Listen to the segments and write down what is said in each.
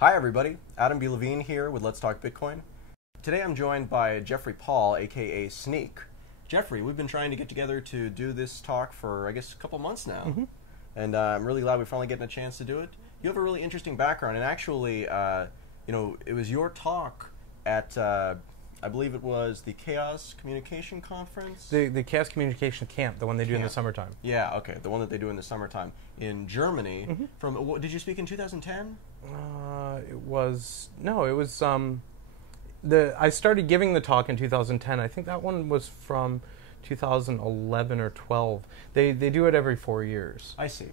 Hi everybody, Adam B. Levine here with Let's Talk Bitcoin. Today I'm joined by Jeffrey Paul, aka Sneak. Jeffrey, we've been trying to get together to do this talk for, I guess, a couple months now. And I'm really glad we're finally getting a chance to do it. You have a really interesting background, and actually, it was your talk at, I believe it was the Chaos Communication Conference? The Chaos Communication Camp, the one they do in the summertime. Yeah, okay, the one that they do in the summertime in Germany. From did you speak in 2010? I started giving the talk in 2010. I think that one was from 2011 or 12. They do it every 4 years. I see.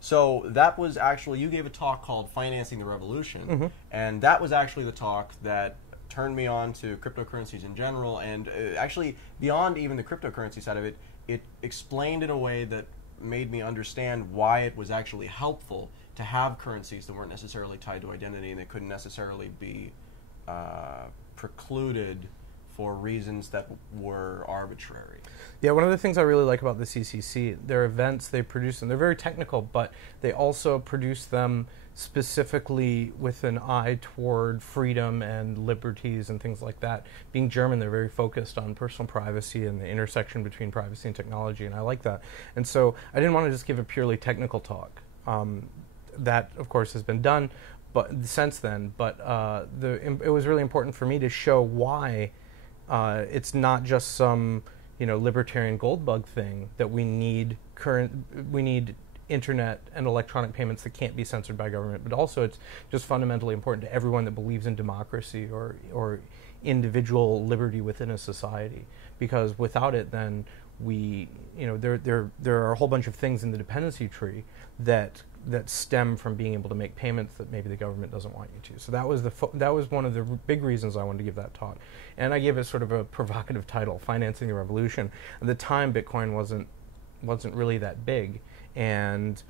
So that was actually, you gave a talk called Financing the Revolution, and that was actually the talk that turned me on to cryptocurrencies in general, and actually beyond even the cryptocurrency side of it, it explained in a way that made me understand why it was actually helpful to have currencies that weren't necessarily tied to identity and they couldn't necessarily be precluded for reasons that were arbitrary. Yeah, one of the things I really like about the CCC, their events, they produce them. They're very technical, but they also produce them specifically with an eye toward freedom and liberties and things like that. Being German, they're very focused on personal privacy and the intersection between privacy and technology, and I like that. And so I didn't want to just give a purely technical talk. That, of course, has been done since then, but it was really important for me to show why it's not just some libertarian gold bug thing that we need internet and electronic payments that can't be censored by government, but also it's just fundamentally important to everyone that believes in democracy or individual liberty within a society, because without it, then there are a whole bunch of things in the dependency tree that stem from being able to make payments that maybe the government doesn't want you to. So that was one of the big reasons I wanted to give that talk, and I gave it sort of a provocative title, "Financing the Revolution." At the time, Bitcoin wasn't really that big, and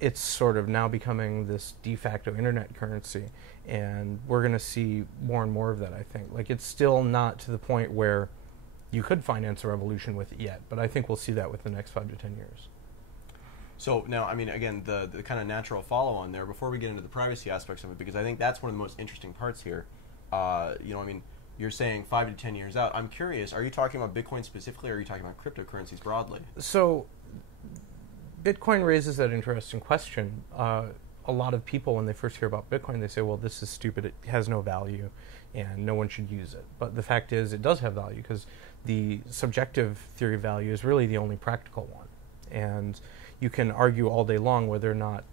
it's sort of now becoming this de facto internet currency, and we're going to see more and more of that, I think. Like, it's still not to the point where you could finance a revolution with it yet, but I think we'll see that within the next 5 to 10 years. So now, I mean, again, the kind of natural follow-on there, before we get into the privacy aspects of it, because I think that's one of the most interesting parts here. You're saying 5 to 10 years out. I'm curious, are you talking about Bitcoin specifically, or are you talking about cryptocurrencies broadly? So Bitcoin raises that interesting question. A lot of people, when they first hear about Bitcoin, they say, well, this is stupid, it has no value, and no one should use it. But the fact is, it does have value, because the subjective theory of value is really the only practical one. And you can argue all day long whether or not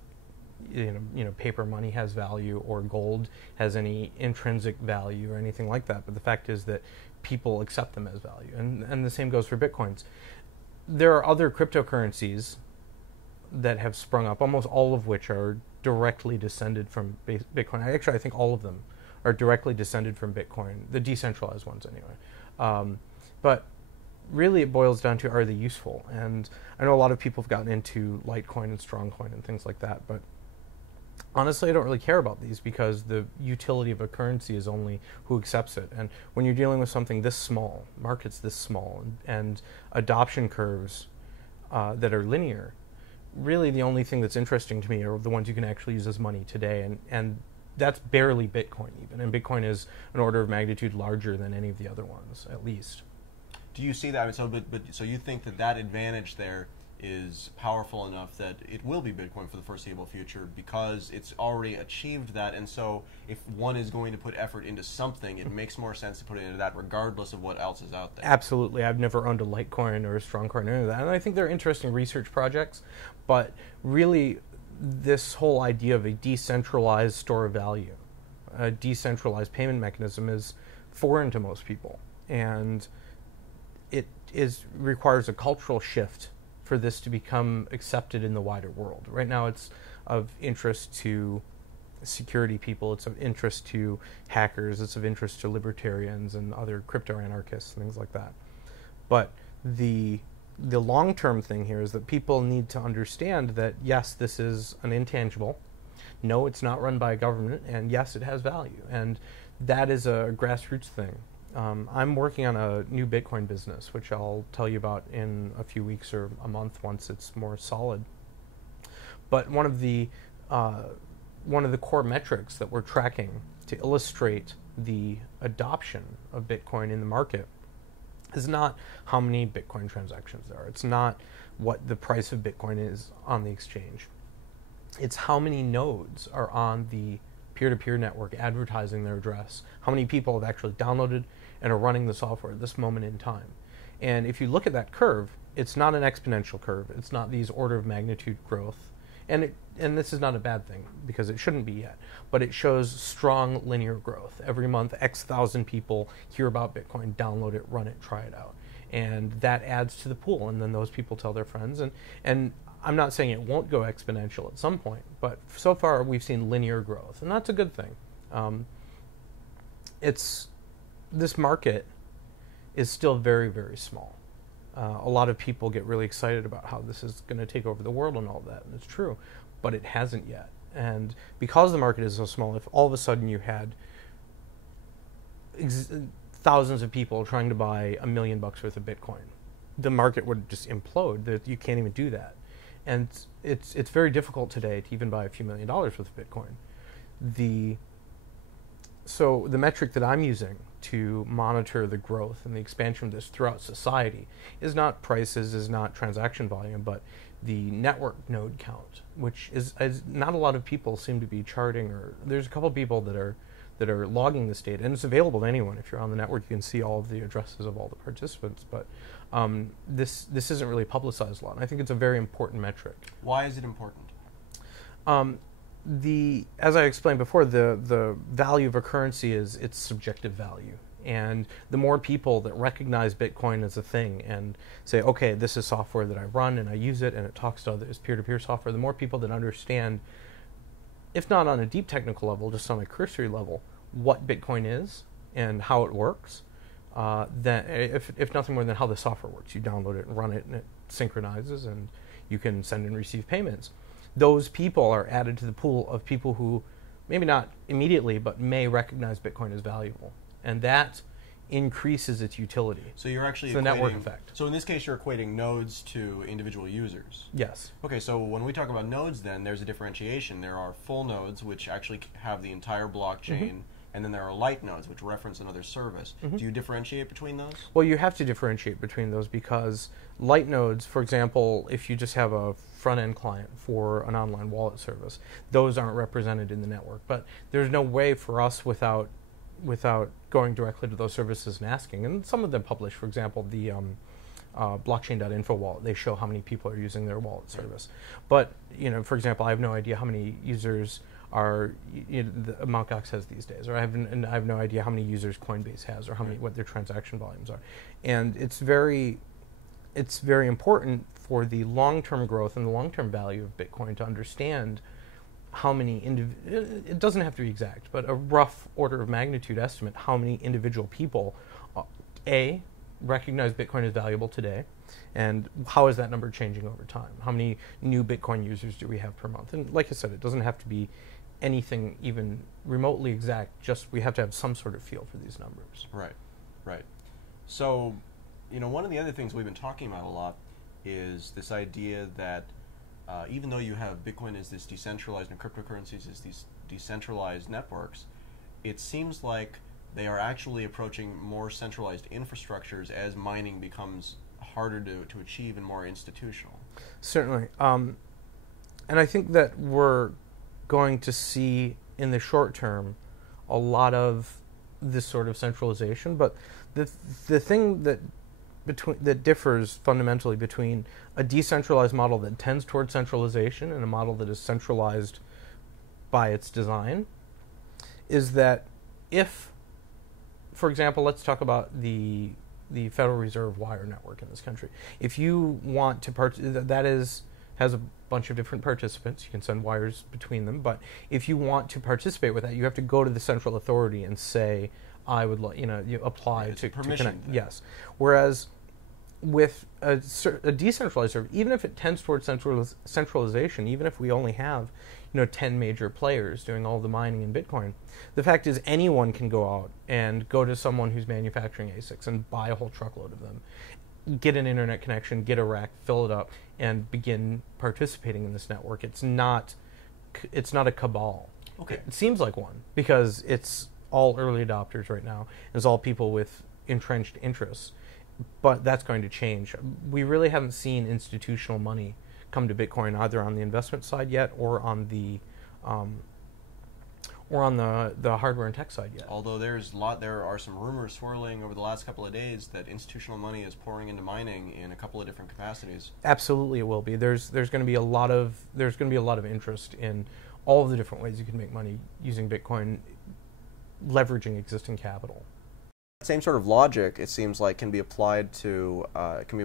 paper money has value or gold has any intrinsic value or anything like that. But the fact is that people accept them as value. And the same goes for Bitcoins. There are other cryptocurrencies that have sprung up, almost all of which are directly descended from Bitcoin. Actually, I think all of them are directly descended from Bitcoin, the decentralized ones anyway. But really it boils down to, are they useful? And I know a lot of people have gotten into Litecoin and Strongcoin and things like that, but honestly I don't really care about these, because the utility of a currency is only who accepts it. And when you're dealing with something this small, markets this small, and adoption curves that are linear, really the only thing that's interesting to me are the ones you can actually use as money today, and that's barely Bitcoin even, and Bitcoin is an order of magnitude larger than any of the other ones, at least. Do you see that? So you think that advantage there is powerful enough that it will be Bitcoin for the foreseeable future, because it's already achieved that, and so if one is going to put effort into something, it makes more sense to put it into that regardless of what else is out there? Absolutely. I've never owned a Litecoin or a Strongcoin or any of that, and I think they're interesting research projects, but really this whole idea of a decentralized store of value, a decentralized payment mechanism, is foreign to most people, and it requires a cultural shift for this to become accepted in the wider world. Right now it's of interest to security people, it's of interest to hackers, it's of interest to libertarians and other crypto-anarchists and things like that. But the long-term thing here is that people need to understand that, yes, this is an intangible, no, it's not run by a government, and yes, it has value. And that is a grassroots thing. I'm working on a new Bitcoin business, which I'll tell you about in a few weeks or a month once it's more solid. But one of the one of the core metrics that we're tracking to illustrate the adoption of Bitcoin in the market is not how many Bitcoin transactions there are. It's not what the price of Bitcoin is on the exchange. It's how many nodes are on the peer-to-peer network advertising their address, how many people have actually downloaded and are running the software at this moment in time. And if you look at that curve, it's not an exponential curve. It's not these order of magnitude growth. And this is not a bad thing, because it shouldn't be yet. But it shows strong linear growth. Every month, X thousand people hear about Bitcoin, download it, run it, try it out. And that adds to the pool. And then those people tell their friends. And I'm not saying it won't go exponential at some point, but so far we've seen linear growth. And that's a good thing. This market is still very, very small. A lot of people get really excited about how this is going to take over the world and all that, and it's true, but it hasn't yet. And because the market is so small, if all of a sudden you had thousands of people trying to buy $1 million worth of Bitcoin, the market would just implode. You can't even do that. And it's very difficult today to even buy a few $1 million worth of Bitcoin. So the metric that I'm using to monitor the growth and the expansion of this throughout society is not prices, is not transaction volume, but the network node count, which is not a lot of people seem to be charting, or there's a couple of people that are logging this data, and it's available to anyone. If you're on the network, you can see all of the addresses of all the participants, but this isn't really publicized a lot, and I think it's a very important metric. Why is it important? As I explained before, the value of a currency is its subjective value. And the more people that recognize Bitcoin as a thing and say, okay, this is software that I run and I use it and it talks to others, peer-to-peer software, the more people that understand, if not on a deep technical level, just on a cursory level, what Bitcoin is and how it works, then if nothing more than how the software works. You download it and run it and it synchronizes and you can send and receive payments. Those people are added to the pool of people who maybe not immediately, but may recognize Bitcoin as valuable. And that increases its utility. So you're actually the network effect. So in this case, you're equating nodes to individual users. Yes. Okay, so when we talk about nodes, then there's a differentiation. There are full nodes, which actually have the entire blockchain, and then there are light nodes, which reference another service. Do you differentiate between those? Well, you have to differentiate between those, because light nodes, for example, if you just have a front-end client for an online wallet service, those aren't represented in the network. But there's no way for us without going directly to those services and asking. And some of them publish, for example, the blockchain.info wallet. They show how many people are using their wallet service. But, for example, I have no idea how many users Mt. Gox has these days, or I have no idea how many users Coinbase has, or what their transaction volumes are. And it's very important for the long-term growth and the long-term value of Bitcoin to understand how many it doesn't have to be exact, but a rough order of magnitude estimate how many individual people recognize Bitcoin as valuable today, and how is that number changing over time? How many new Bitcoin users do we have per month? And like I said, it doesn't have to be anything even remotely exact, just we have to have some sort of feel for these numbers. Right. So, one of the other things we've been talking about a lot is this idea that even though you have Bitcoin as this decentralized and cryptocurrencies as these decentralized networks, it seems like they are actually approaching more centralized infrastructures as mining becomes harder to achieve and more institutional. Certainly. And I think that we're going to see in the short term a lot of this sort of centralization, but the thing that differs fundamentally between a decentralized model that tends towards centralization and a model that is centralized by its design is that if, for example, let's talk about the Federal Reserve wire network in this country. If you want to has a bunch of different participants, you can send wires between them, but if you want to participate with that, you have to go to the central authority and say, I would you apply to connect. Yes. Whereas with a decentralized service, even if it tends towards centralization, even if we only have 10 major players doing all the mining in Bitcoin, the fact is anyone can go out and go to someone who's manufacturing ASICs and buy a whole truckload of them, get an internet connection, get a rack, fill it up, and begin participating in this network. It's not a cabal. Okay. It seems like one, because it's all early adopters right now. It's all people with entrenched interests. But that's going to change. We really haven't seen institutional money come to Bitcoin either on the investment side yet, or on the hardware and tech side yet. Although there are some rumors swirling over the last couple of days that institutional money is pouring into mining in a couple of different capacities. Absolutely, it will be. There's going to be a lot of interest in all of the different ways you can make money using Bitcoin, leveraging existing capital. Same sort of logic, it seems like, can be applied to that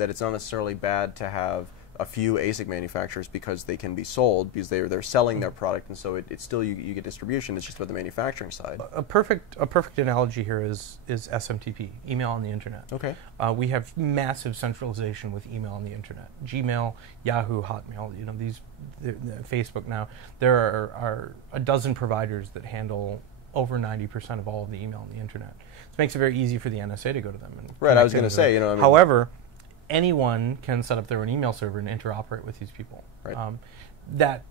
it's not necessarily bad to have a few ASIC manufacturers because they can be sold, because they're selling their product, and so it's still you get distribution. It's just about the manufacturing side. A perfect analogy here is SMTP, email on the internet. Okay. We have massive centralization with email on the internet. Gmail, Yahoo, Hotmail, Facebook now. There are a dozen providers that handle over 90% of all of the email on the internet. This makes it very easy for the NSA to go to them. And right, I was going to say, However, anyone can set up their own email server and interoperate with these people. Right. That,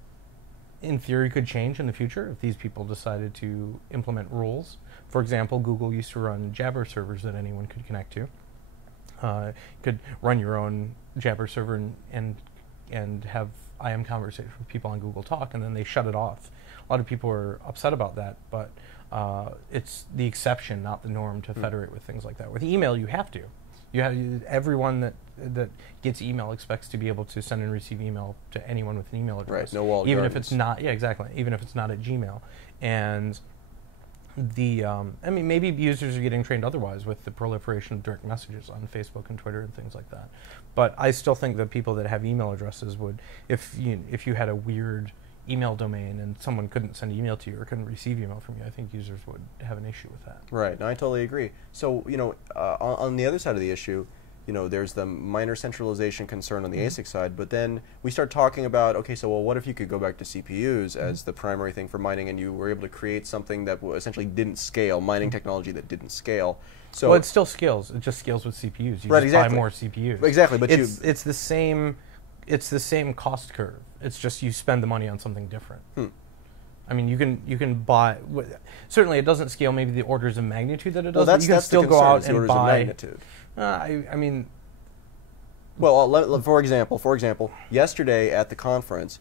in theory, could change in the future if these people decided to implement rules. For example, Google used to run Jabber servers that anyone could connect to. You could run your own Jabber server and have IM conversations with people on Google Talk, and then they shut it off. A lot of people are upset about that, but it's the exception, not the norm, to federate with things like that. With email, you have to. Everyone that gets email expects to be able to send and receive email to anyone with an email address. Right, no walled even gardens. if it's not, yeah, exactly. Even if it's not at Gmail, and maybe users are getting trained otherwise with the proliferation of direct messages on Facebook and Twitter and things like that. But I still think that people that have email addresses would, if you had a weird email domain and someone couldn't send email to you or couldn't receive email from you, I think users would have an issue with that. Right. No, I totally agree. So, on the other side of the issue, there's the minor centralization concern on the ASIC side, but then we start talking about, okay, so what if you could go back to CPUs as the primary thing for mining, and you were able to create something that essentially didn't scale, mining technology that didn't scale. So well, it still scales. It just scales with CPUs. You right, just exactly. buy more CPUs. Exactly, but it's the same. It's the same cost curve. It's just you spend the money on something different. I mean, you can buy. Certainly, it doesn't scale. Maybe the orders of magnitude that it does. Well, but you can still go out and buy. I mean, well, for example, yesterday at the conference,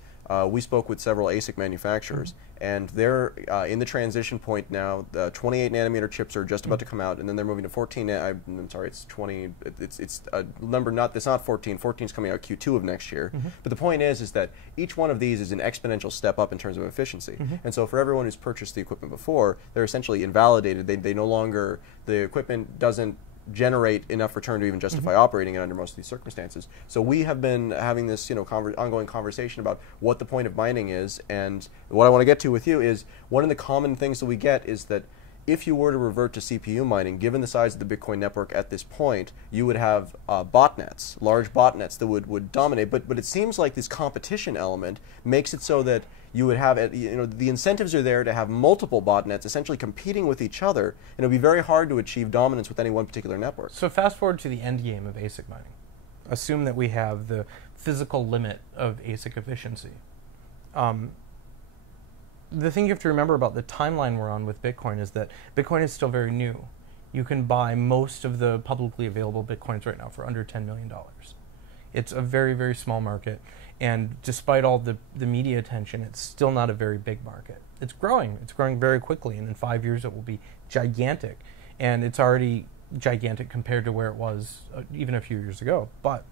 we spoke with several ASIC manufacturers, and they're in the transition point now. The 28 nanometer chips are just about to come out, and then they're moving to 14. I'm sorry, it's 20. It's a number it's not 14. 14 is coming out Q2 of next year. But the point is that each one of these is an exponential step up in terms of efficiency. And so for everyone who's purchased the equipment before, they're essentially invalidated. They no longer, the equipment doesn't generate enough return to even justify operating it under most of these circumstances. So we have been having this ongoing conversation about what the point of mining is, and what I want to get to with you is one of the common things that we get is that if you were to revert to CPU mining, given the size of the Bitcoin network at this point, you would have botnets, large botnets that would dominate. But it seems like this competition element makes it so that you would have, the incentives are there to have multiple botnets essentially competing with each other, and it would be very hard to achieve dominance with any one particular network. So fast forward to the end game of ASIC mining. Assume that we have the physical limit of ASIC efficiency. The thing you have to remember about the timeline we're on with Bitcoin is that Bitcoin is still very new. You can buy most of the publicly available Bitcoins right now for under $10 million. It's a very, very small market, and despite all the media attention, it's still not a very big market. It's growing very quickly, and in 5 years it will be gigantic, and it's already gigantic compared to where it was even a few years ago. But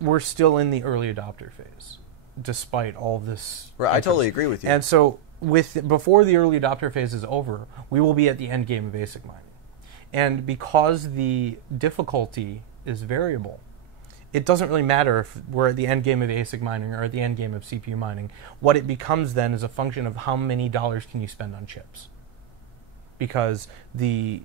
we're still in the early adopter phase, despite all this. Right, I totally agree with you. And so, before the early adopter phase is over, we will be at the end game of ASIC mining. And because the difficulty is variable, it doesn't really matter if we're at the end game of ASIC mining or at the end game of CPU mining. What it becomes then is a function of how many dollars can you spend on chips. Because the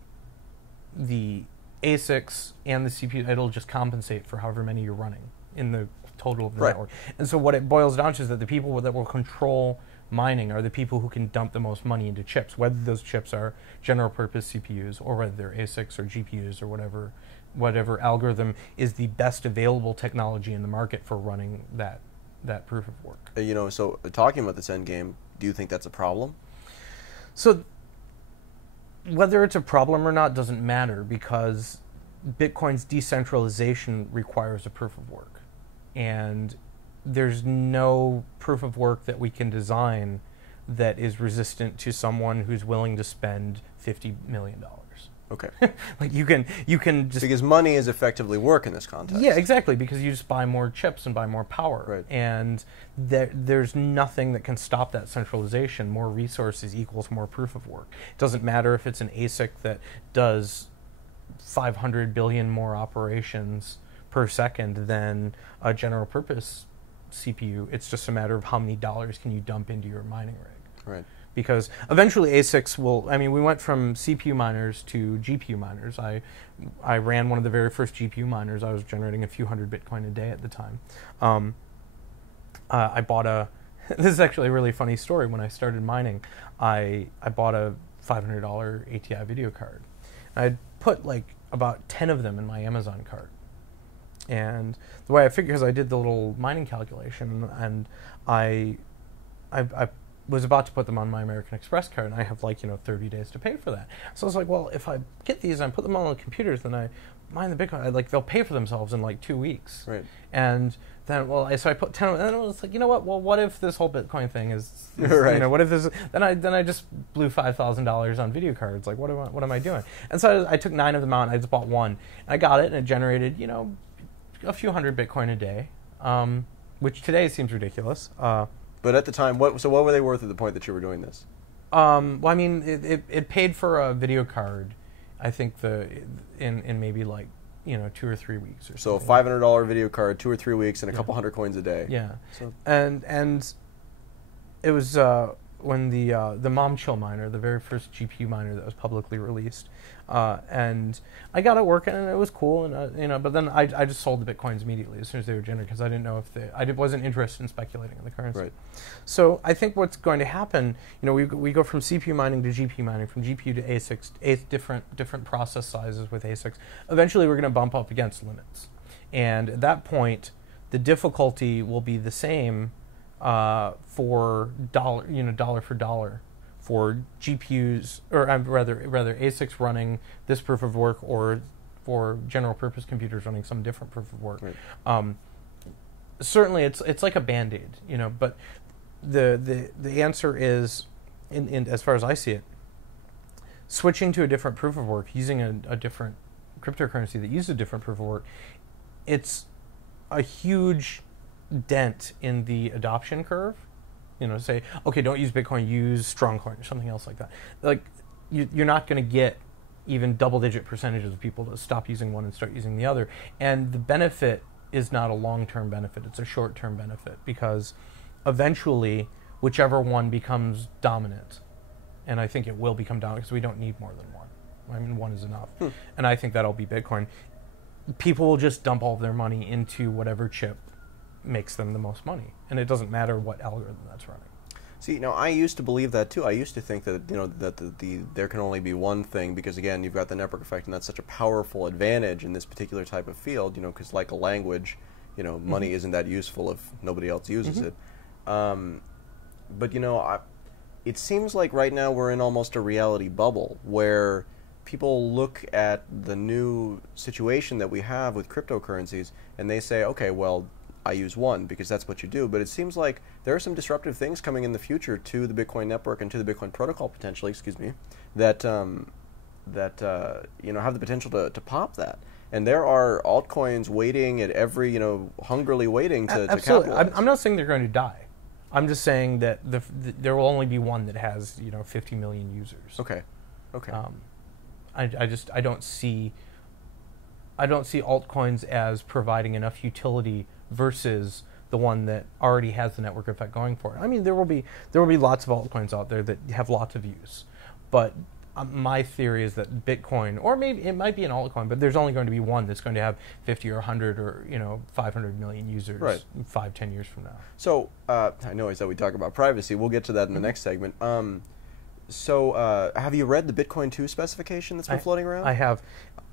ASICs and the CPU, it'll just compensate for however many you're running in the total of the network. And so what it boils down to is that the people that will control mining are the people who can dump the most money into chips, whether those chips are general purpose CPUs or whether they're ASICs or GPUs or whatever algorithm is the best available technology in the market for running that proof of work. So talking about this end game, do you think that's a problem? So whether it's a problem or not doesn't matter, because Bitcoin's decentralization requires a proof of work. And there's no proof of work that we can design that is resistant to someone who's willing to spend $50 million. Okay. Like you can just, because money is effectively work in this context. yeah, exactly, because you just buy more chips and buy more power. Right. And there's nothing that can stop that centralization. More resources equals more proof of work. It doesn't matter if it's an ASIC that does 500 billion more operations per second than a general purpose CPU. It's just a matter of how many dollars can you dump into your mining rig. Right. Because eventually ASICs will, I mean, we went from CPU miners to GPU miners. I ran one of the very first GPU miners. I was generating a few hundred Bitcoin a day at the time. I bought this is actually a really funny story. When I started mining, I bought a $500 ATI video card. I'd put like about 10 of them in my Amazon cart. And the way I figured, because I did the little mining calculation, and I was about to put them on my American Express card, and I have 30 days to pay for that. So I was like, well, if I get these and I put them on the computers, then I mine the Bitcoin, they'll pay for themselves in 2 weeks. Right. And then, so I put 10, and then I was like, you know what? Well, what if this whole Bitcoin thing is right. What if this? Then I just blew $5,000 on video cards. Like, what am I doing? And so I took 9 of them out, and I just bought one. And I got it, and it generated, a few hundred Bitcoin a day, which today seems ridiculous. But at the time, what were they worth at the point that you were doing this? Well, I mean, it paid for a video card, I think in maybe 2 or 3 weeks or so. something. So a $500 video card, 2 or 3 weeks, and a couple hundred coins a day. Yeah. So. And it was when the Mom Chill miner, the very first GPU miner that was publicly released, and I got it working, and it was cool, and But then I just sold the Bitcoins immediately as soon as they were generated, because I didn't know if I wasn't interested in speculating on the currency. Right. So I think what's going to happen, we go from CPU mining to GPU mining, from GPU to ASICs, different process sizes with ASICs. Eventually, we're going to bump up against limits, and at that point, the difficulty will be the same for dollar for dollar for GPUs, or rather ASICs running this proof of work, or for general purpose computers running some different proof of work. Right. Certainly, it's like a Band-Aid, but the answer is, in as far as I see it, switching to a different proof of work, using a different cryptocurrency that uses a different proof of work, it's a huge dent in the adoption curve. Say, okay, don't use Bitcoin, use Strongcoin or something else like that. You're not going to get even double-digit percentages of people to stop using one and start using the other. And the benefit is not a long-term benefit, it's a short-term benefit, because eventually, whichever one becomes dominant, and I think it will become dominant because we don't need more than one. I mean, one is enough. And I think that'll be Bitcoin. People will just dump all of their money into whatever chip makes them the most money, and it doesn't matter what algorithm that's running. See, I used to believe that too. I used to think that there can only be one thing, because again, you've got the network effect, and that's such a powerful advantage in this particular type of field. Because like a language, money isn't that useful if nobody else uses it. But it seems like right now we're in almost a reality bubble where people look at the new situation that we have with cryptocurrencies, and they say, okay, well, I use one because that's what you do. But it seems like there are some disruptive things coming in the future to the Bitcoin network and to the Bitcoin protocol potentially, that have the potential to pop that. And there are altcoins waiting at every, hungrily waiting to Absolutely. capitalize. I'm not saying they're going to die. I'm just saying that there will only be one that has 50 million users. Okay. I don't see altcoins as providing enough utility versus the one that already has the network effect going for it. I mean, there will be lots of altcoins out there that have lots of use, but my theory is that Bitcoin, or maybe it might be an altcoin, but there's only going to be one that's going to have 50 or 100 or 500 million users, right, 5-10 years from now. So I know I said we talk about privacy. We'll get to that in the next segment. So have you read the Bitcoin 2 specification that's been floating around? I have.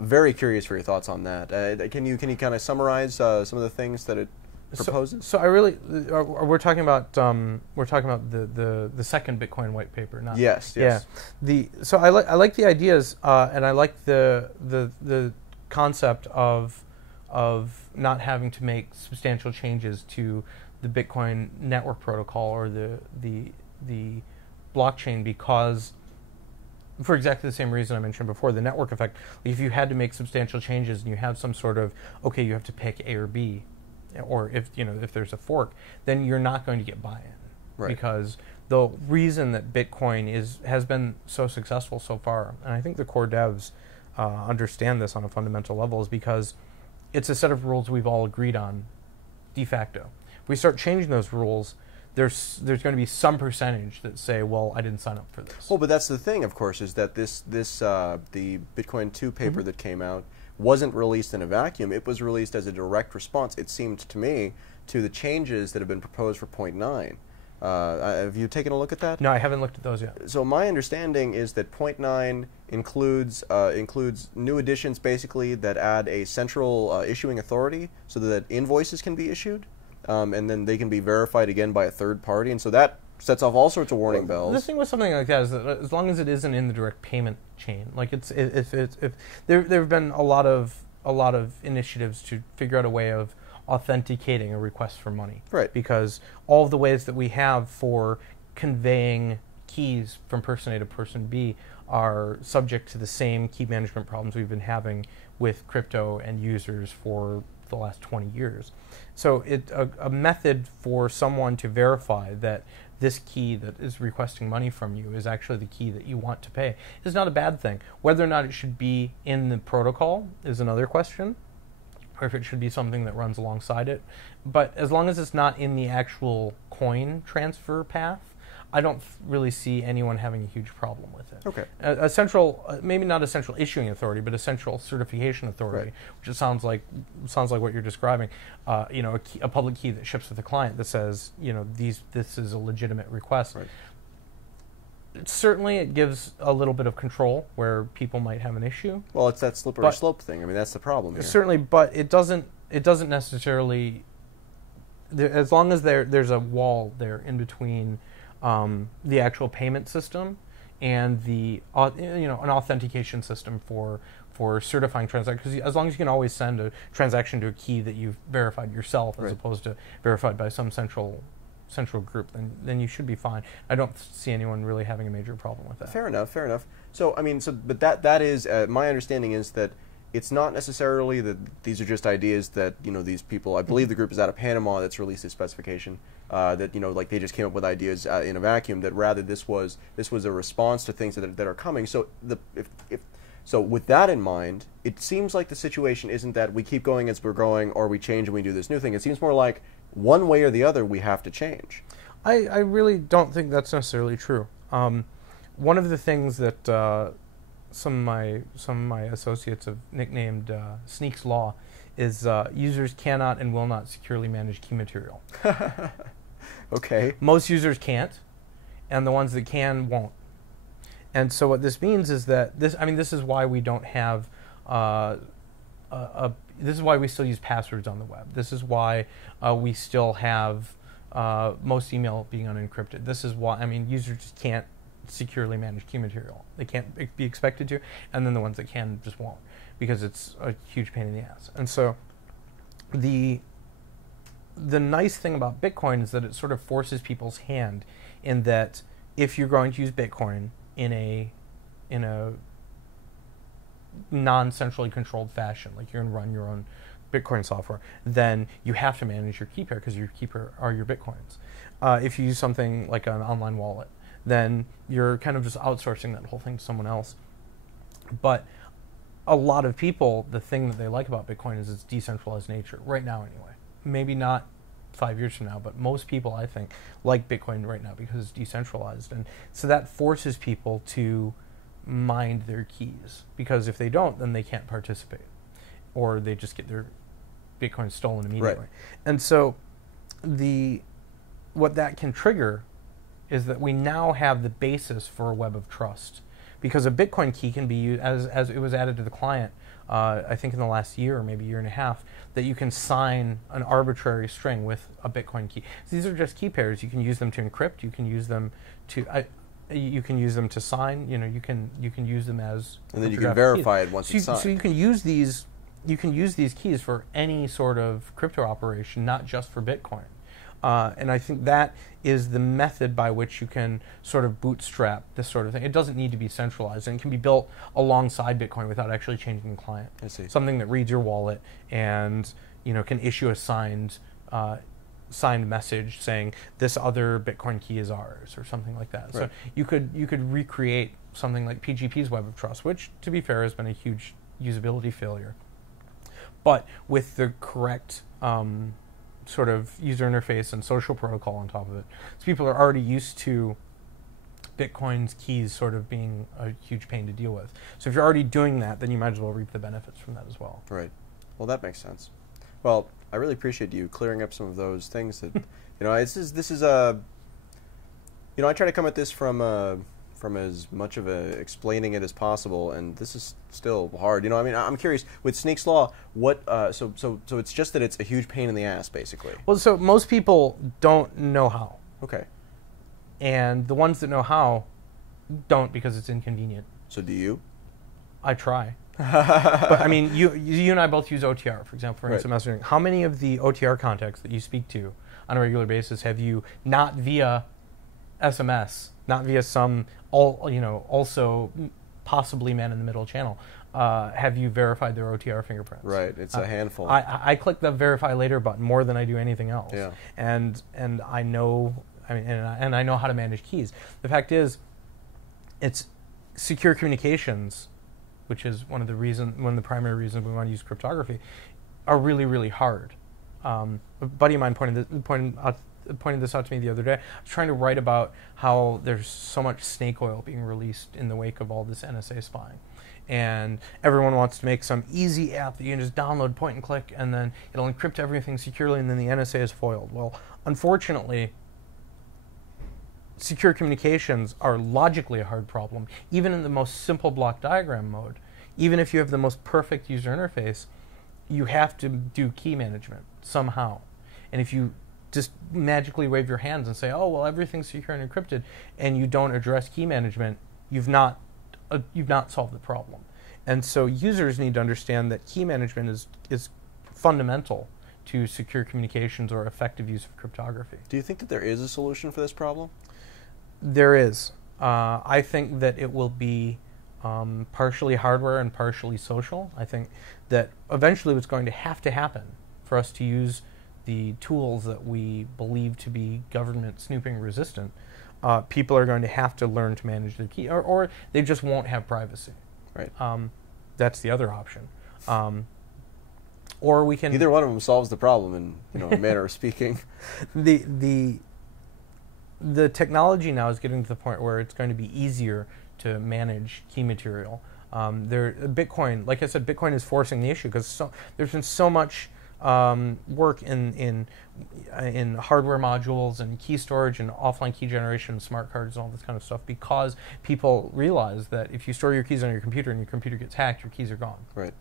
Very curious for your thoughts on that. Can you kind of summarize some of the things that it proposes? So I really, we're talking about the second Bitcoin white paper, not Yes. Yeah. So I like the ideas, and I like the concept of not having to make substantial changes to the Bitcoin network protocol or the blockchain, because for exactly the same reason I mentioned before, the network effect. If you had to make substantial changes and you have some sort of, okay, you have to pick A or B, or if there's a fork, then you're not going to get buy-in. Right. Because the reason that Bitcoin has been so successful so far, and I think the core devs understand this on a fundamental level, is because it's a set of rules we've all agreed on de facto. If we start changing those rules, there's going to be some percentage that say, well, I didn't sign up for this. Well, but that's the thing, of course, is that the Bitcoin 2 paper that came out wasn't released in a vacuum. It was released as a direct response, it seemed to me, to the changes that have been proposed for 0.9. Have you taken a look at that? No, I haven't looked at those yet. So my understanding is that 0.9 includes new additions, basically, that add a central issuing authority so that invoices can be issued. And then they can be verified again by a third party, and so that sets off all sorts of warning bells. The thing with something like that is that as long as it isn't in the direct payment chain, like if there have been a lot of initiatives to figure out a way of authenticating a request for money, right? Because all of the ways that we have for conveying keys from person A to person B are subject to the same key management problems we've been having with crypto and users for the last 20 years. So a method for someone to verify that this key that is requesting money from you is actually the key that you want to pay is not a bad thing. Whether or not it should be in the protocol is another question, or if it should be something that runs alongside it. But as long as it's not in the actual coin transfer path, I don't really see anyone having a huge problem with it. Okay. A central, maybe not a central issuing authority, but a central certification authority, right, which it sounds like what you're describing. A public key that ships with the client that says, this is a legitimate request. Right. Certainly, it gives a little bit of control where people might have an issue. Well, it's that slippery slope thing. I mean, that's the problem here. Certainly, but it doesn't necessarily. As long as there's a wall there in between the actual payment system and the an authentication system for certifying transactions. Because as long as you can always send a transaction to a key that you've verified yourself, as opposed to verified by some central group, then you should be fine. I don't see anyone really having a major problem with that. Fair enough. So I mean, but that is my understanding is that it's not necessarily that these are just ideas that these people. I believe the group is out of Panama that's released this specification. That like they just came up with ideas in a vacuum. That rather this was a response to things that are coming. So so with that in mind, it seems like the situation isn't that we keep going as we're going, or we change and we do this new thing. It seems more like one way or the other we have to change. I really don't think that's necessarily true. One of the things that some of my associates have nicknamed Sneak's Law is users cannot and will not securely manage key material. Okay. Most users can't, and the ones that can won't. And so what this means is that this is why we don't have this is why we still use passwords on the web. This is why we still have most email being unencrypted. This is why users just can't securely manage key material. They can't be expected to, and then the ones that can just won't, because it's a huge pain in the ass. And so the nice thing about Bitcoin is that it sort of forces people's hand, in that if you're going to use Bitcoin in a non-centrally controlled fashion, like you're going to run your own Bitcoin software, then you have to manage your key pair, because your key pair are your Bitcoins. If you use something like an online wallet, then you're kind of just outsourcing that whole thing to someone else. But a lot of people, the thing that they like about Bitcoin is its decentralized nature, right now anyway. Maybe not 5 years from now, but most people, I think, like Bitcoin right now because it's decentralized. And so that forces people to mind their keys, because if they don't, then they can't participate, or they just get their Bitcoin stolen immediately. Right. And so what that can trigger is that we now have the basis for a web of trust, because a Bitcoin key can be used, as it was added to the client I think in the last year or maybe year and a half, that you can sign an arbitrary string with a Bitcoin key. So these are just key pairs. You can use them to encrypt. You can use them to you can use them to sign. You know, you can use them as, and then you can verify it once it's signed. So you can use these. You can use these keys for any sort of crypto operation, not just for Bitcoin. And I think that is the method by which you can sort of bootstrap this sort of thing. It doesn't need to be centralized, and it can be built alongside Bitcoin without actually changing the client. I see. Something that reads your wallet and, you know, can issue a signed message saying this other Bitcoin key is ours, or something like that. Right. So you could recreate something like PGP's Web of Trust, which, to be fair, has been a huge usability failure. But with the correct sort of user interface and social protocol on top of it. So people are already used to Bitcoin's keys sort of being a huge pain to deal with. So if you're already doing that, then you might as well reap the benefits from that as well. Right. Well, that makes sense. Well, I really appreciate you clearing up some of those things that, you know, this is a, you know, I try to come at this from as much of a explaining it as possible, and this is still hard. You know, I mean, I'm curious with Sneak's Law. What? So it's just that it's a huge pain in the ass, basically. Well, so most people don't know how. Okay. And the ones that know how don't, because it's inconvenient. So do you? I try. But I mean, you and I both use OTR, for example, for instant messaging. How many of the OTR contacts that you speak to on a regular basis have you, not via SMS, not via some also possibly man-in-the-middle channel, have you verified their OTR fingerprints? Right, it's a handful. I click the verify later button more than I do anything else. Yeah. And I know, I mean, and I know how to manage keys. The fact is, it's secure communications, which is one of the primary reasons we want to use cryptography, are really, really hard. A buddy of mine pointed this out to me the other day. I was trying to write about how there's so much snake oil being released in the wake of all this NSA spying. And everyone wants to make some easy app that you can just download, point and click, and then it'll encrypt everything securely, and then the NSA is foiled. Well, unfortunately, secure communications are logically a hard problem. Even in the most simple block diagram mode, even if you have the most perfect user interface, you have to do key management somehow. And if you just magically wave your hands and say, oh, well, everything's secure and encrypted, and you don't address key management, you've not solved the problem. And so users need to understand that key management is fundamental to secure communications or effective use of cryptography. Do you think that there is a solution for this problem? There is. I think that it will be partially hardware and partially social. I think that eventually what's going to happen for us to use the tools that we believe to be government snooping resistant, people are going to have to learn to manage their key, or they just won't have privacy. Right. That's the other option. Or we can... Either one of them solves the problem in a manner of speaking. The technology now is getting to the point where it's going to be easier to manage key material. Bitcoin, like I said, Bitcoin is forcing the issue because there's been so much work in hardware modules and key storage and offline key generation and smart cards and all this kind of stuff, because people realize that if you store your keys on your computer and your computer gets hacked, your keys are gone. Right.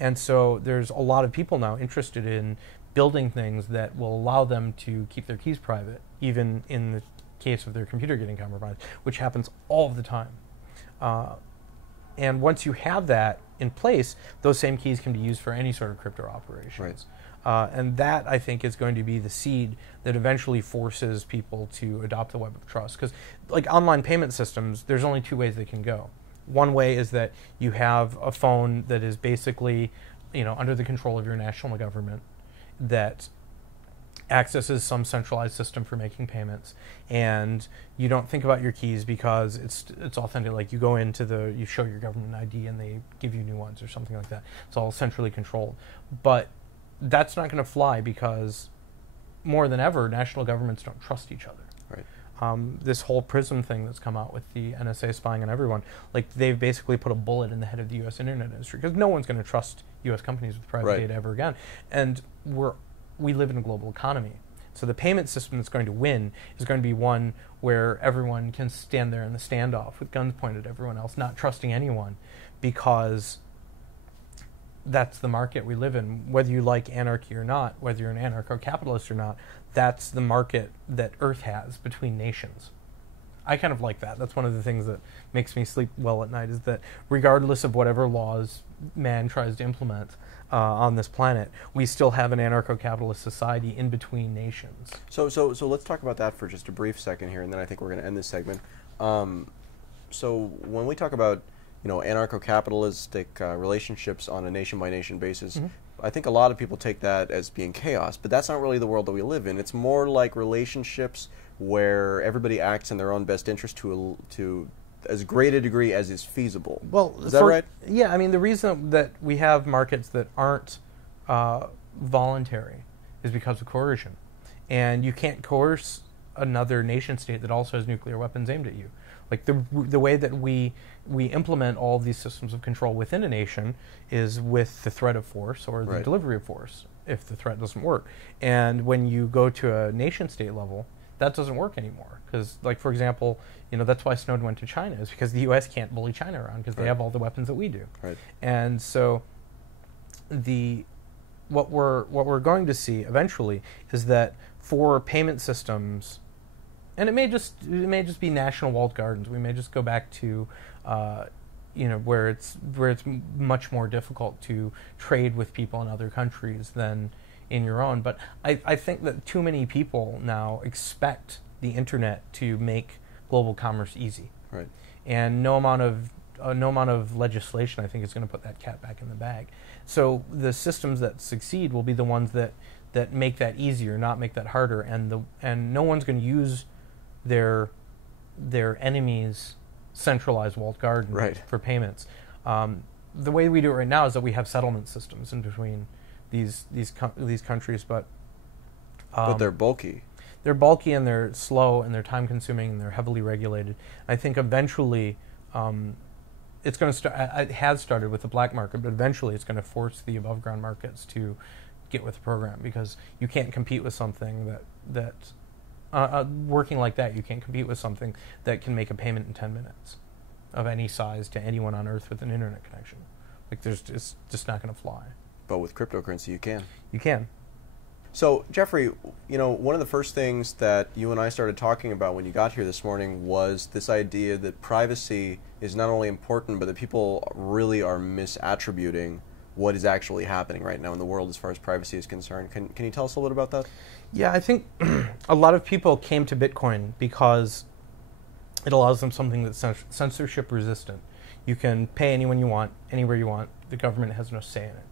And so there's a lot of people now interested in building things that will allow them to keep their keys private, even in the case of their computer getting compromised, which happens all the time. And once you have that in place, those same keys can be used for any sort of crypto operations. Right. And that, I think, is going to be the seed that eventually forces people to adopt the Web of Trust. Because, like online payment systems, there's only two ways they can go. One way is that you have a phone that is basically, under the control of your national government, that accesses some centralized system for making payments, and you don't think about your keys because it's authentic. Like you go into you show your government ID and they give you new ones or something like that. It's all centrally controlled. But that's not going to fly because more than ever, national governments don't trust each other. Right. This whole PRISM thing that's come out with the NSA spying on everyone, like they've basically put a bullet in the head of the U.S. internet industry because no one's going to trust U.S. companies with private data ever again. And we live in a global economy. So the payment system that's going to win is going to be one where everyone can stand there in the standoff with guns pointed at everyone else, not trusting anyone, because that's the market we live in. Whether you like anarchy or not, whether you're an anarcho-capitalist or not, that's the market that Earth has between nations. I kind of like that. That's one of the things that makes me sleep well at night, is that regardless of whatever laws man tries to implement on this planet, we still have an anarcho-capitalist society in between nations. So let's talk about that for just a brief second here, and then I think we're going to end this segment. So when we talk about anarcho-capitalistic relationships on a nation-by-nation basis, I think a lot of people take that as being chaos, but that's not really the world that we live in. It's more like relationships where everybody acts in their own best interest to as great a degree as is feasible. Well, is that right? Yeah, I mean, the reason that we have markets that aren't voluntary is because of coercion. And you can't coerce another nation state that also has nuclear weapons aimed at you. Like the way that we implement all these systems of control within a nation is with the threat of force or the delivery of force if the threat doesn't work. And when you go to a nation state level, that doesn't work anymore. Because, like, for example, that's why Snowden went to China, is because the U.S. can't bully China around because they have all the weapons that we do. Right. And so what we're going to see eventually is that for payment systems, and it may just be national walled gardens. We may just go back to, where it's much more difficult to trade with people in other countries than in your own. But I think that too many people now expect the internet to make global commerce easy. Right. And no amount of legislation, I think, is going to put that cat back in the bag. So the systems that succeed will be the ones that make that easier, not make that harder. And no one's going to use their enemies' centralized walled garden for payments. The way we do it right now is that we have settlement systems in between these countries, but they're bulky. They're bulky and they're slow and they're time consuming and they're heavily regulated. I think eventually it's going to start. It has started with the black market, but eventually it's going to force the above ground markets to get with the program, because you can't compete with something that working like that. You can't compete with something that can make a payment in 10 minutes of any size to anyone on Earth with an internet connection. Like, it's just not going to fly. But with cryptocurrency, you can. You can. So, Jeffrey, one of the first things that you and I started talking about when you got here this morning was this idea that privacy is not only important, but that people really are misattributing what is actually happening right now in the world as far as privacy is concerned. Can you tell us a little bit about that? Yeah, I think a lot of people came to Bitcoin because it allows them something that's censorship resistant. You can pay anyone you want, anywhere you want. The government has no say in it.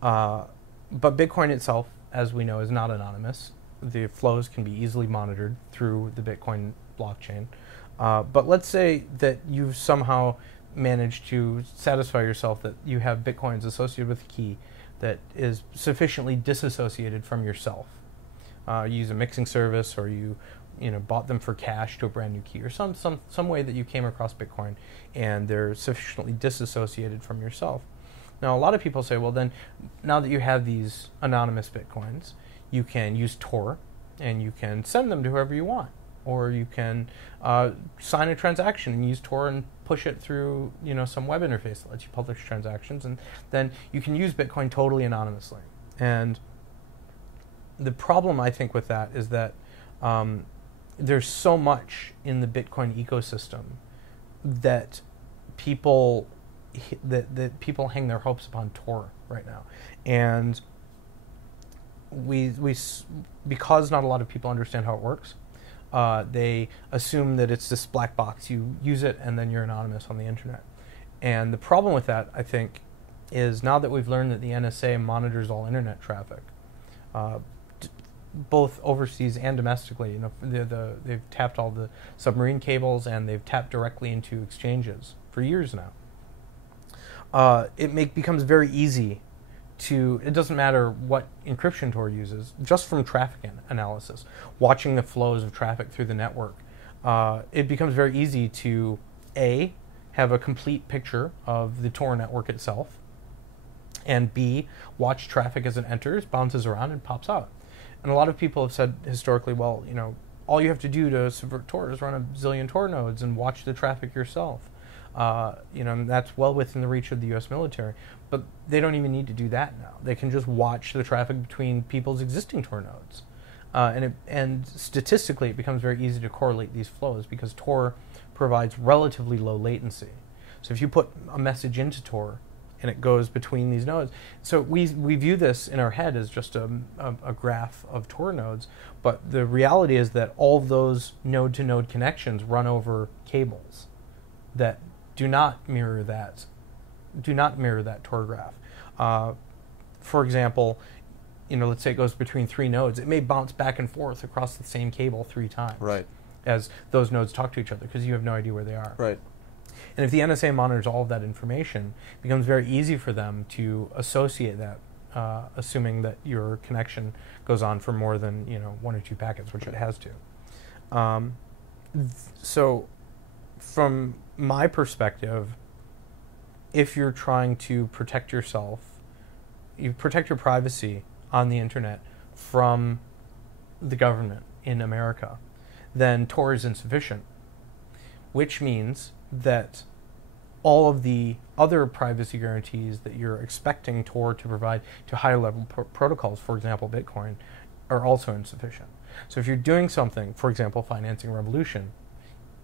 But Bitcoin itself, as we know, is not anonymous. The flows can be easily monitored through the Bitcoin blockchain. But let's say that you've somehow managed to satisfy yourself that you have Bitcoins associated with a key that is sufficiently disassociated from yourself. You use a mixing service, or you bought them for cash to a brand new key, or some way that you came across Bitcoin and they're sufficiently disassociated from yourself. Now, a lot of people say, well, then, now that you have these anonymous Bitcoins, you can use Tor, and you can send them to whoever you want. Or you can sign a transaction and use Tor and push it through, some web interface that lets you publish transactions, and then you can use Bitcoin totally anonymously. And the problem, I think, with that is that there's so much in the Bitcoin ecosystem that people hang their hopes upon Tor right now, and we because not a lot of people understand how it works, they assume that it's this black box. You use it and then you're anonymous on the internet. And the problem with that, I think, is now that we've learned that the NSA monitors all internet traffic, both overseas and domestically, they've tapped all the submarine cables and they've tapped directly into exchanges for years now. It becomes very easy it doesn't matter what encryption Tor uses, just from traffic analysis, watching the flows of traffic through the network, it becomes very easy to, A, have a complete picture of the Tor network itself, and B, watch traffic as it enters, bounces around, and pops out. And a lot of people have said historically, well, all you have to do to subvert Tor is run a zillion Tor nodes and watch the traffic yourself. And that's well within the reach of the U.S. military. But they don't even need to do that now. They can just watch the traffic between people's existing Tor nodes. And statistically, it becomes very easy to correlate these flows because Tor provides relatively low latency. So if you put a message into Tor and it goes between these nodes, so we view this in our head as just a graph of Tor nodes, but the reality is that all of those node-to-node connections run over cables that do not mirror that Tor graph. For example, let's say it goes between 3 nodes. It may bounce back and forth across the same cable 3 times. Right. As those nodes talk to each other, because you have no idea where they are. Right. And if the NSA monitors all of that information, it becomes very easy for them to associate that, assuming that your connection goes on for more than 1 or 2 packets, which it has to. So, from my perspective, if you're trying to protect yourself, you protect your privacy on the internet from the government in America, then Tor is insufficient, which means that all of the other privacy guarantees that you're expecting Tor to provide to higher level protocols, for example Bitcoin, are also insufficient. So if you're doing something, for example financing a revolution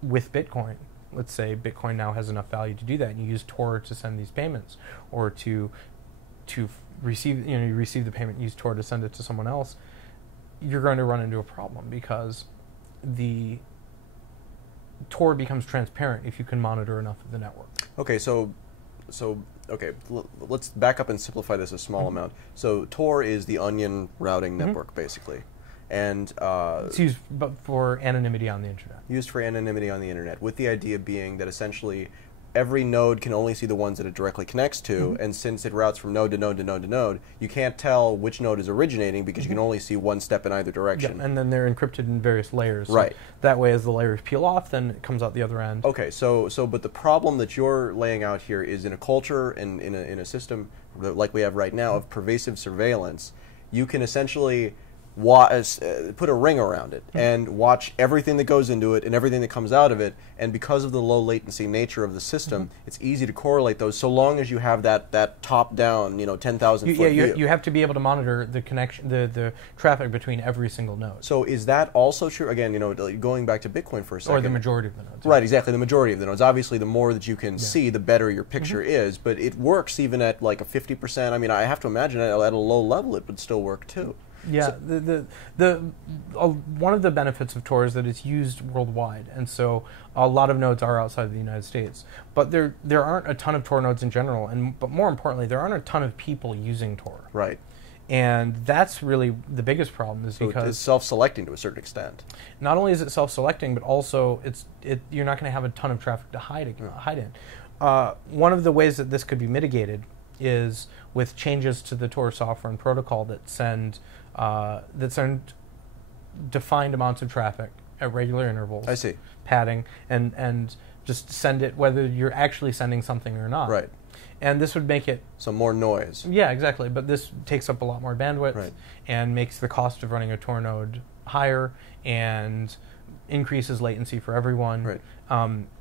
with Bitcoin, let's say Bitcoin now has enough value to do that, and you use Tor to send these payments, or to receive, you receive the payment, use Tor to send it to someone else, you're going to run into a problem because the Tor becomes transparent if you can monitor enough of the network. Okay, let's back up and simplify this a small amount. So Tor is the onion routing network, basically. And it's used for anonymity on the internet. Used for anonymity on the internet, with the idea being that essentially every node can only see the ones that it directly connects to, and since it routes from node to node to node to node, you can't tell which node is originating because you can only see one step in either direction. Yeah, and then they're encrypted in various layers. So right. That way, as the layers peel off, then it comes out the other end. Okay, but the problem that you're laying out here is in a culture and in a system like we have right now of pervasive surveillance, you can essentially put a ring around it and watch everything that goes into it and everything that comes out of it, and because of the low latency nature of the system, it's easy to correlate those so long as you have that top down 10,000 foot view. You have to be able to monitor the connection, the traffic between every single node. So is that also true? Again, going back to Bitcoin for a second. Or the majority of the nodes. Right, exactly, the majority of the nodes. Obviously, the more that you can see, the better your picture is, but it works even at like a 50%. I mean, I have to imagine at a low level it would still work too. Yeah, one of the benefits of Tor is that it's used worldwide, and so a lot of nodes are outside of the United States. But there aren't a ton of Tor nodes in general, but more importantly, there aren't a ton of people using Tor. Right. And that's really the biggest problem, is because it's self-selecting to a certain extent. Not only is it self-selecting, but also you're not going to have a ton of traffic to hide in. One of the ways that this could be mitigated is with changes to the Tor software and protocol that send defined amounts of traffic at regular intervals. I see. Padding, and just send it whether you're actually sending something or not. Right. And this would make it... So more noise. Yeah, exactly. But this takes up a lot more bandwidth and makes the cost of running a Tor node higher and increases latency for everyone. Right.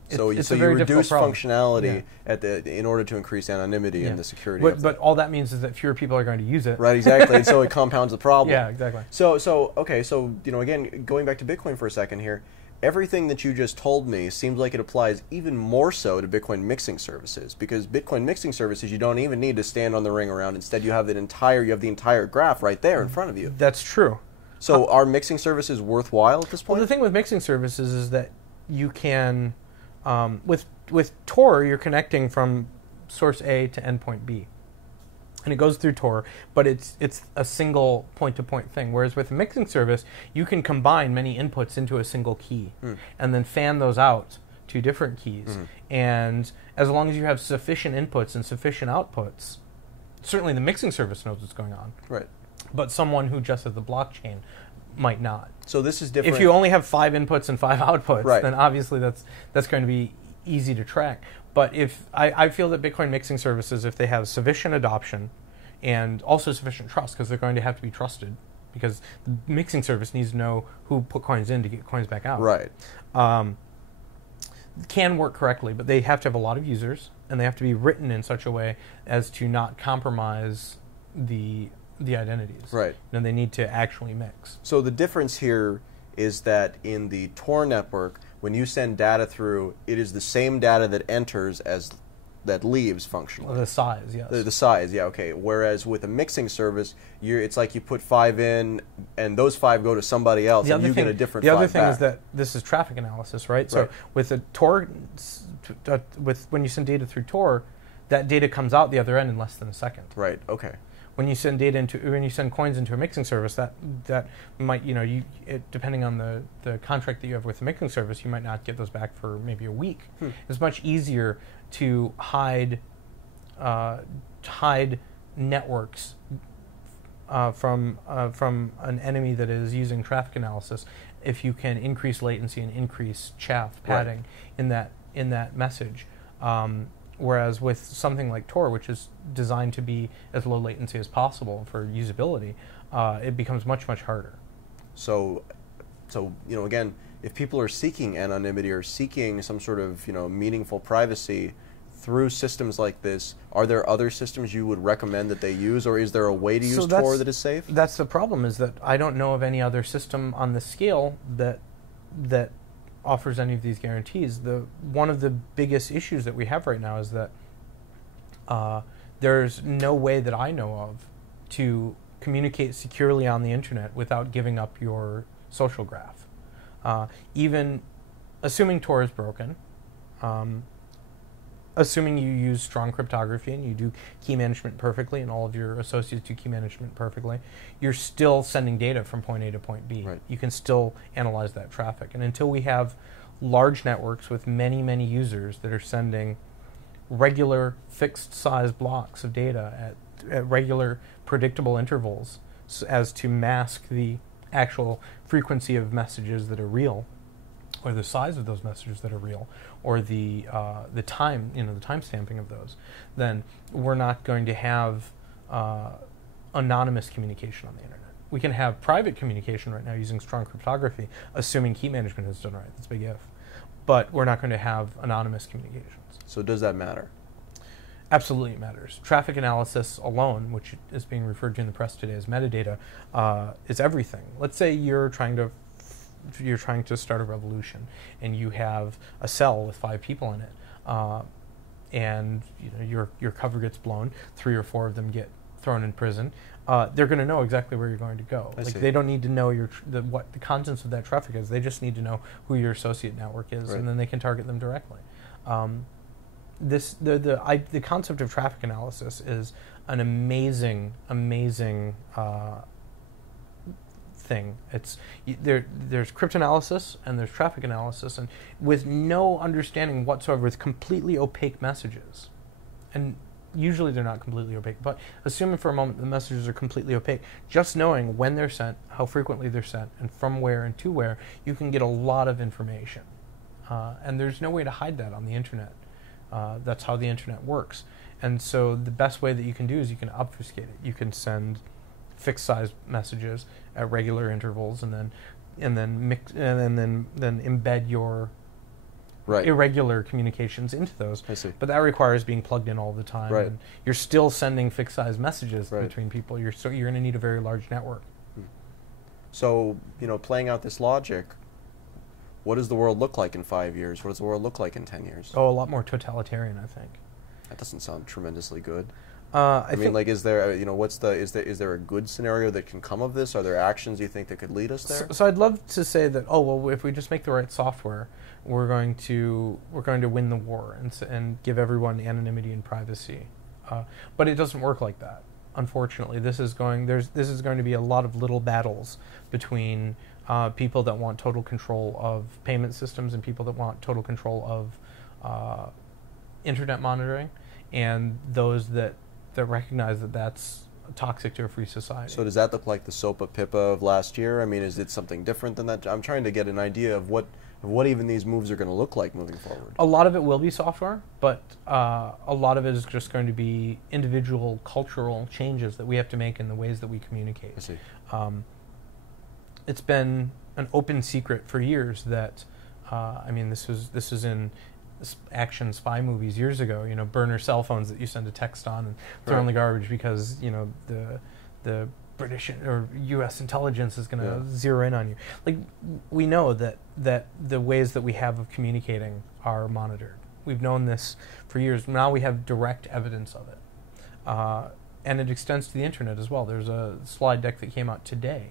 So you reduce functionality in order to increase anonymity and the security. But all that means is that fewer people are going to use it. Right, exactly. And so it compounds the problem. Yeah, exactly. So again, going back to Bitcoin for a second here, everything that you just told me seems like it applies even more so to Bitcoin mixing services, because Bitcoin mixing services you don't even need to stand on the ring around. Instead, you have the entire graph right there in front of you. That's true. So are mixing services worthwhile at this point? Well, the thing with mixing services is that you can with Tor, you're connecting from source A to endpoint B, and it goes through Tor, but it's a single point-to-point thing. Whereas with a mixing service, you can combine many inputs into a single key, and then fan those out to different keys. And as long as you have sufficient inputs and sufficient outputs, certainly the mixing service knows what's going on. Right. But someone who just has the blockchain might not. So this is different. If you only have 5 inputs and 5 outputs, then obviously that's going to be easy to track. But if I feel that Bitcoin mixing services, if they have sufficient adoption and also sufficient trust, because they're going to have to be trusted, because the mixing service needs to know who put coins in to get coins back out. Right. can work correctly, but they have to have a lot of users, and they have to be written in such a way as to not compromise the identities. Right. And they need to actually mix. So the difference here is that in the Tor network, when you send data through, it is the same data that enters as that leaves functionally. The size, yes. The size, yeah, okay. Whereas with a mixing service, it's like you put 5 in, and those 5 go to somebody else, and you get a different 5 back. The other thing back. is that this is traffic analysis, right? So with a Tor, when you send data through Tor, that data comes out the other end in less than a second. Right. Okay. When you send coins into a mixing service, that might, depending on the contract that you have with the mixing service, you might not get those back for maybe a week. It's much easier to hide networks from an enemy that is using traffic analysis if you can increase latency and increase chaff padding in that message. Whereas with something like Tor, which is designed to be as low latency as possible for usability, it becomes much, much harder. So again, if people are seeking anonymity or seeking some sort of meaningful privacy through systems like this, are there other systems you would recommend that they use, or is there a way to use Tor that is safe? That's the problem, is that I don't know of any other system on the scale that offers any of these guarantees. One of the biggest issues that we have right now is that there's no way that I know of to communicate securely on the internet without giving up your social graph. Even assuming Tor is broken, assuming you use strong cryptography and you do key management perfectly and all of your associates do key management perfectly, you're still sending data from point A to point B. Right. You can still analyze that traffic. And until we have large networks with many, many users that are sending regular fixed size blocks of data at regular predictable intervals as to mask the actual frequency of messages that are real, or the size of those messages that are real, or the time, the time stamping of those, then we're not going to have anonymous communication on the internet. We can have private communication right now using strong cryptography, assuming key management is done right. That's a big if. But we're not going to have anonymous communications. So does that matter? Absolutely it matters. Traffic analysis alone, which is being referred to in the press today as metadata, is everything. Let's say you're trying to start a revolution, and you have a cell with 5 people in it, and your cover gets blown. 3 or 4 of them get thrown in prison. They're going to know exactly where you're going to go. They don't need to know what the contents of that traffic is. They just need to know who your associate network is, and then they can target them directly. The concept of traffic analysis is an amazing thing. There's cryptanalysis and there's traffic analysis, and with no understanding whatsoever, with completely opaque messages, and usually they're not completely opaque, but assuming for a moment the messages are completely opaque, just knowing when they're sent, how frequently they're sent, and from where and to where, you can get a lot of information. And there's no way to hide that on the internet. That's how the internet works. And so the best way that you can do is you can obfuscate it. You can send fixed size messages at regular intervals, and then embed your irregular communications into those. I see. But that requires being plugged in all the time. Right. And you're still sending fixed size messages between people. You're going to need a very large network. So, playing out this logic, what does the world look like in 5 years? What does the world look like in 10 years? Oh, a lot more totalitarian, I think. That doesn't sound tremendously good. I mean, is there, is there a good scenario that can come of this? Are there actions you think that could lead us there? So I'd love to say that, if we just make the right software, we're going to win the war and give everyone anonymity and privacy. But it doesn't work like that. Unfortunately, this is going to be a lot of little battles between people that want total control of payment systems and people that want total control of internet monitoring, and those that recognize that that's toxic to a free society. So does that look like the SOPA PIPA of last year? I mean, is it something different than that? I'm trying to get an idea of what even these moves are going to look like moving forward. A lot of it will be software, but a lot of it is just going to be individual cultural changes that we have to make in the ways that we communicate. I see. It's been an open secret for years that I mean, this was in action spy movies years ago. You know, burner cell phones that you send a text on and throw in the garbage because the British or U.S. intelligence is going to zero in on you. Like, we know that the ways that we have of communicating are monitored. We've known this for years. Now we have direct evidence of it. And it extends to the internet as well. There's a slide deck that came out today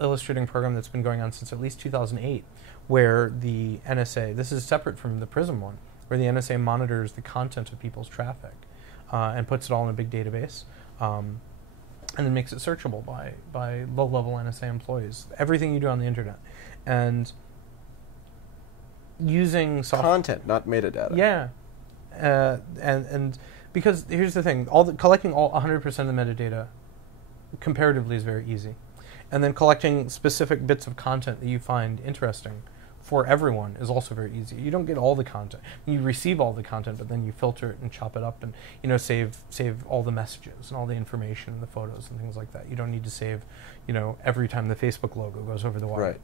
illustrating a program that's been going on since at least 2008, where the NSA, this is separate from the PRISM one, where the NSA monitors the content of people's traffic and puts it all in a big database. And then makes it searchable by low-level NSA employees. Everything you do on the internet. And using content, not metadata. Yeah. And because here's the thing, collecting all 100% of the metadata comparatively is very easy. And then collecting specific bits of content that you find interesting for everyone is also very easy. You don't get all the content. You receive all the content, but then you filter it and chop it up and, you know, save all the messages and all the information and the photos and things like that. You don't need to save, you know, every time the Facebook logo goes over the wire.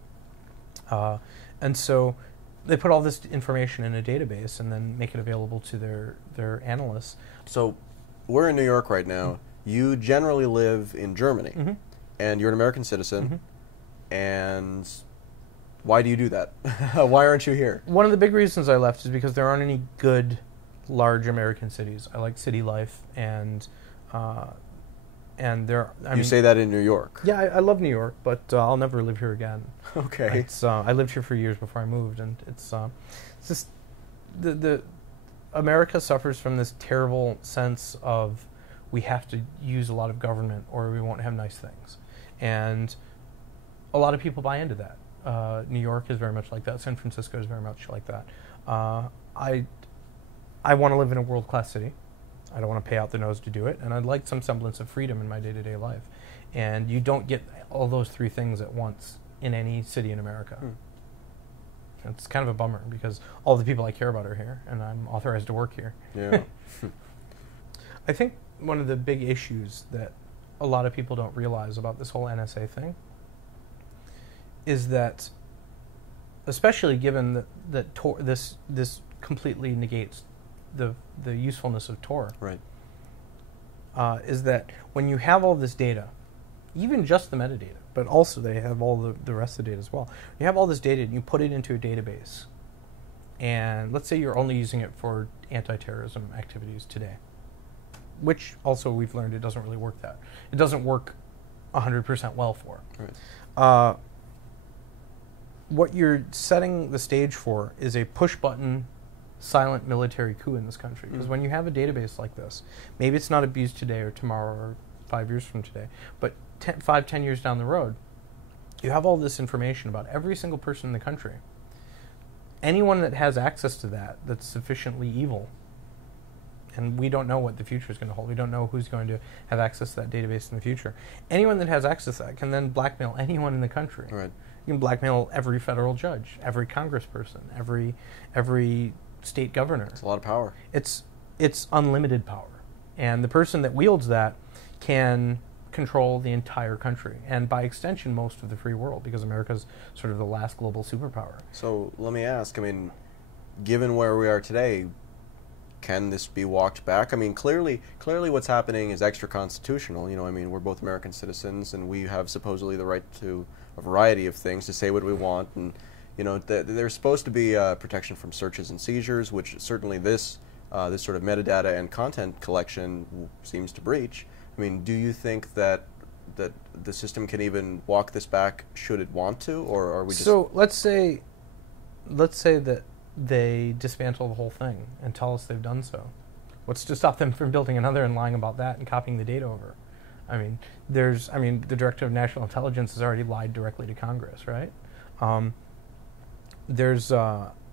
Right. And so they put all this information in a database and then make it available to their analysts. So we're in New York right now. Mm-hmm. You generally live in Germany, mm-hmm. and you're an American citizen, mm-hmm. and why do you do that? Why aren't you here? One of the big reasons I left is because there aren't any good, large American cities. I like city life, and there. You say that in New York. Yeah, I love New York, but I'll never live here again. Okay. I lived here for years before I moved, and it's just the America suffers from this terrible sense of we have to use a lot of government or we won't have nice things, and a lot of people buy into that. New York is very much like that. San Francisco is very much like that. I want to live in a world-class city. I don't want to pay out the nose to do it, and I'd like some semblance of freedom in my day-to-day life. And you don't get all those three things at once in any city in America. It's kind of a bummer because all the people I care about are here, and I'm authorized to work here. Yeah. I think one of the big issues that a lot of people don't realize about this whole NSA thing is that, especially given that Tor, this completely negates the usefulness of Tor. Right. Is that when you have all this data, even just the metadata, but also they have all the rest of the data as well. You have all this data and you put it into a database, and let's say you're only using it for anti-terrorism activities today, which also we've learned it doesn't really work it doesn't work 100% well for. Right. What you're setting the stage for is a push-button, silent military coup in this country. Because when you have a database like this, maybe it's not abused today or tomorrow or 5 years from today, but 10 years down the road, you have all this information about every single person in the country. Anyone that has access to that's sufficiently evil, and we don't know what the future is going to hold. We don't know who's going to have access to that database in the future. Anyone that has access to that can then blackmail anyone in the country. Right. You can blackmail every federal judge, every congressperson, every state governor. It's a lot of power. It's unlimited power. And the person that wields that can control the entire country, and by extension most of the free world, because America's sort of the last global superpower. So let me ask, I mean, given where we are today, can this be walked back? I mean, clearly what's happening is extra-constitutional. You know, I mean, we're both American citizens, and we have supposedly the right to a variety of things, to say what we want, and, you know, there's supposed to be protection from searches and seizures, which certainly this sort of metadata and content collection seems to breach. I mean, do you think that the system can even walk this back should it want to, or are we just... So let's say that they dismantle the whole thing and tell us they've done so. What's to stop them from building another and lying about that and copying the data over? I mean, the Director of National Intelligence has already lied directly to Congress, right? I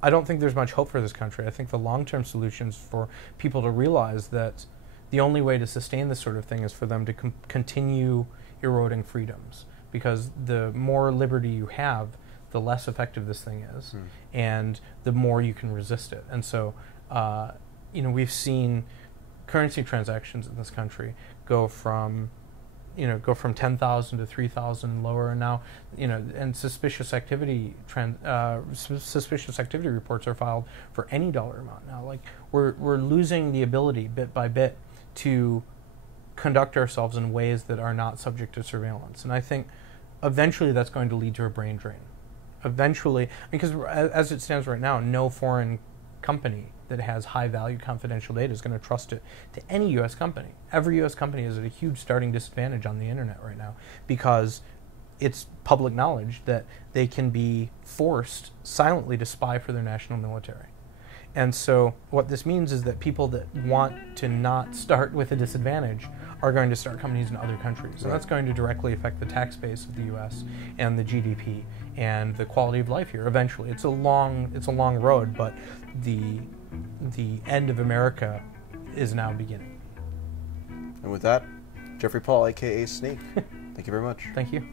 don't think there's much hope for this country. I think the long-term solution is for people to realize that the only way to sustain this sort of thing is for them to continue eroding freedoms, because the more liberty you have, the less effective this thing is, and the more you can resist it. And so, we've seen currency transactions in this country go from go from 10,000 to 3,000 lower, and now, and suspicious activity reports are filed for any dollar amount now. Like we're losing the ability bit by bit to conduct ourselves in ways that are not subject to surveillance. And I think eventually that's going to lead to a brain drain. Eventually, because as it stands right now, no foreign company that has high-value confidential data is going to trust it to any U.S. company. Every U.S. company is at a huge starting disadvantage on the internet right now because it's public knowledge that they can be forced silently to spy for their national military. And so what this means is that people that want to not start with a disadvantage are going to start companies in other countries. And that's going to directly affect the tax base of the U.S. and the GDP and the quality of life here. Eventually, it's a long road, but the end of America is now beginning. And with that, Jeffrey Paul, a.k.a. Sneak, thank you very much. Thank you.